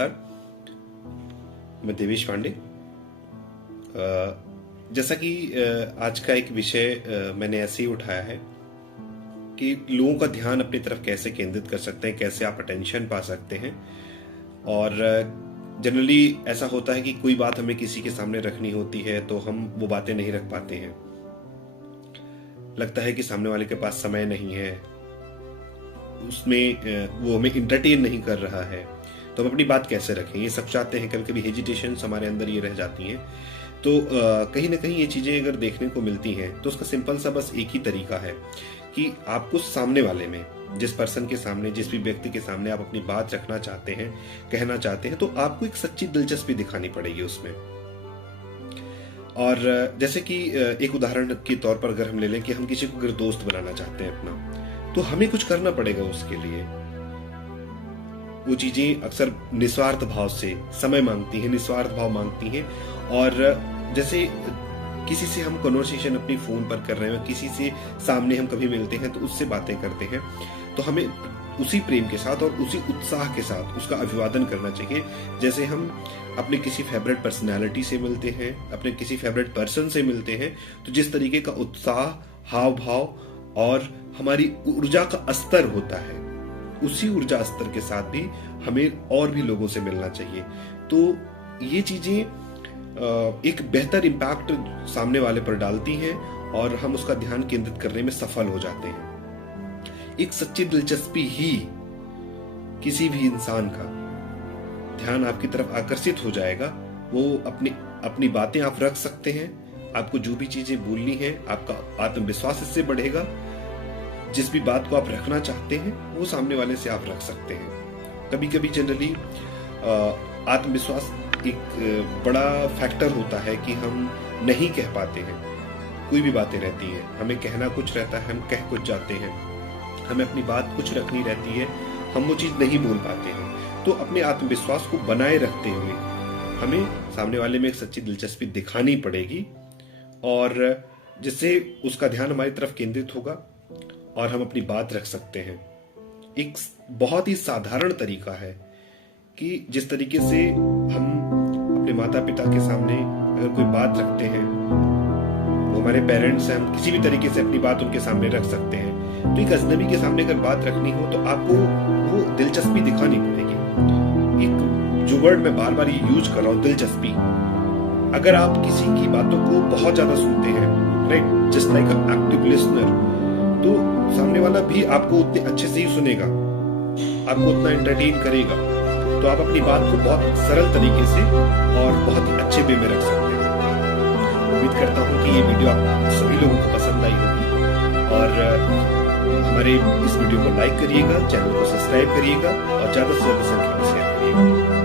नमस्कार, मैं देवेश पांडे। जैसा कि आज का एक विषय मैंने ऐसे ही उठाया है कि लोगों का ध्यान अपनी तरफ कैसे केंद्रित कर सकते हैं, कैसे आप अटेंशन पा सकते हैं। और जनरली ऐसा होता है कि कोई बात हमें किसी के सामने रखनी होती है तो हम वो बातें नहीं रख पाते हैं। लगता है कि सामने वाले के पास समय नहीं है, उसमें वो हमें इंटरटेन नहीं कर रहा है, तो हम अपनी बात कैसे रखें, ये सब चाहते हैं। कभी कभी हेजिटेशंस हमारे अंदर ये रह जाती हैं। तो कहीं ना कहीं ये चीजें अगर देखने को मिलती हैं तो उसका सिंपल सा बस एक ही तरीका है कि आपको सामने वाले में, जिस पर्सन के सामने, जिस भी व्यक्ति के सामने आप अपनी बात रखना चाहते हैं, कहना चाहते हैं, तो आपको एक सच्ची दिलचस्पी दिखानी पड़ेगी उसमें। और जैसे कि एक उदाहरण के तौर पर अगर हम ले लें कि हम किसी को अगर दोस्त बनाना चाहते हैं अपना, तो हमें कुछ करना पड़ेगा उसके लिए। वो चीजें अक्सर निस्वार्थ भाव से समय मांगती हैं, निस्वार्थ भाव मांगती हैं। और जैसे किसी से हम कन्वर्सेशन अपनी फोन पर कर रहे हैं, किसी से सामने हम कभी मिलते हैं तो उससे बातें करते हैं, तो हमें उसी प्रेम के साथ और उसी उत्साह के साथ उसका अभिवादन करना चाहिए जैसे हम अपने किसी फेवरेट पर्सनैलिटी से मिलते हैं, अपने किसी फेवरेट पर्सन से मिलते हैं। तो जिस तरीके का उत्साह, हाव भाव और हमारी ऊर्जा का स्तर होता है, उसी ऊर्जा स्तर के साथ भी हमें और भी लोगों से मिलना चाहिए। तो ये चीजें एक बेहतर इम्पैक्ट सामने वाले पर डालती हैं और हम उसका ध्यान केंद्रित करने में सफल हो जाते हैं। एक सच्ची दिलचस्पी ही किसी भी इंसान का ध्यान आपकी तरफ आकर्षित हो जाएगा। वो अपनी बातें आप रख सकते हैं, आपको जो भी चीजें बोलनी है, आपका आत्मविश्वास इससे बढ़ेगा। जिस भी बात को आप रखना चाहते हैं वो सामने वाले से आप रख सकते हैं। कभी कभी जनरली आत्मविश्वास एक बड़ा फैक्टर होता है कि हम नहीं कह पाते हैं। कोई भी बातें रहती हैं, हमें कहना कुछ रहता है, हम कह कुछ जाते हैं, हमें अपनी बात कुछ रखनी रहती है, हम वो चीज नहीं बोल पाते हैं। तो अपने आत्मविश्वास को बनाए रखते हुए हमें सामने वाले में एक सच्ची दिलचस्पी दिखानी पड़ेगी, और जिससे उसका ध्यान हमारी तरफ केंद्रित होगा और हम अपनी बात रख सकते हैं। एक बहुत ही साधारण तरीका है कि जिस तरीके से हम अपने माता पिता के सामने अगर कोई बात रखते हैं, वो हमारे पेरेंट्स हैं, हम किसी भी तरीके से अपनी बात उनके सामने रख सकते हैं। तो एक अजनबी के सामने अगर बात रखनी हो तो आपको वो दिलचस्पी दिखानी पड़ेगी। एक जो वर्ड मैं बार बार ये यूज कर रहा हूँ, दिलचस्पी। अगर आप किसी की बातों को बहुत ज्यादा सुनते हैं, right, just like a active listener, तो सामने वाला भी आपको उतने अच्छे से ही सुनेगा, आपको उतना एंटरटेन करेगा। तो आप अपनी बात को बहुत सरल तरीके से और बहुत ही अच्छे वे में रख सकते हैं। उम्मीद करता हूँ कि ये वीडियो आप सभी लोगों को पसंद आई होगी, और हमारे इस वीडियो को लाइक करिएगा, चैनल को सब्सक्राइब करिएगा और ज्यादा से ज्यादा संख्या में शेयर करिएगा।